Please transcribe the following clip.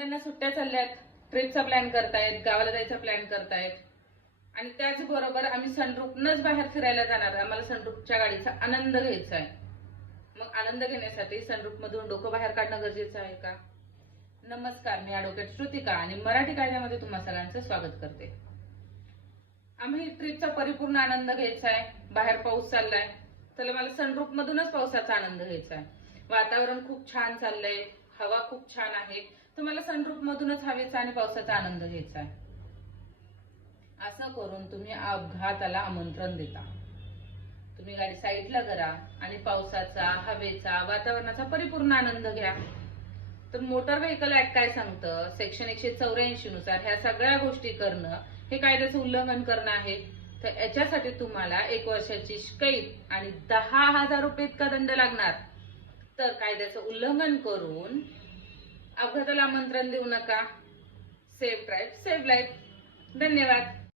मुलांना सुट्ट्या चालल्यात, ट्रिपचा प्लॅन करतायत, गावाला जायचा प्लॅन करतायत आणि त्याचबरोबर आम्ही सनरूफनच बाहेर फिरायला जाणार. आम्हाला सनरूफच्या गाडीचा आनंद घ्यायचा आहे. मग आनंद घेण्यासाठी सनरूफ मधून डोकं बाहेर काढणं गरजेचं आहे का? नमस्कार, मी ॲडव्होकेट श्रुतिका आणि मराठी कायद्यामध्ये तुम्हा सगळ्यांचं स्वागत करते. आम्ही ट्रिपचा परिपूर्ण आनंद घ्यायचा आहे. बाहेर पाऊस चाललाय, चला मला सनरूफ मधूनच पावसाचा आनंद घ्यायचा आहे. वातावरण खूप छान चाललंय, हवा खूप छान आहे, तर मला सनरूफ मधूनच हवेचा आणि पावसाचा आनंद घ्यायचा आहे. असं करून तुम्ही अपघाताला आमंत्रण देता. तुम्ही गाडी साईडला करा आणि पावसाचा, हवेचा, वातावरणाचा परिपूर्ण आनंद घ्या. तर मोटर व्हेकल ऍक्ट काय सांगतं? सेक्शन 184 नुसार ह्या सगळ्या गोष्टी करणं हे कायद्याचं उल्लंघन करणं आहे. तर याच्यासाठी तुम्हाला 1 वर्षाची कैद आणि 10,000 रुपये इतका दंड लागणार. तर कायद्याचं उल्लंघन करून अपघाताला आमंत्रण देऊ नका. Safe drive, save life. धन्यवाद.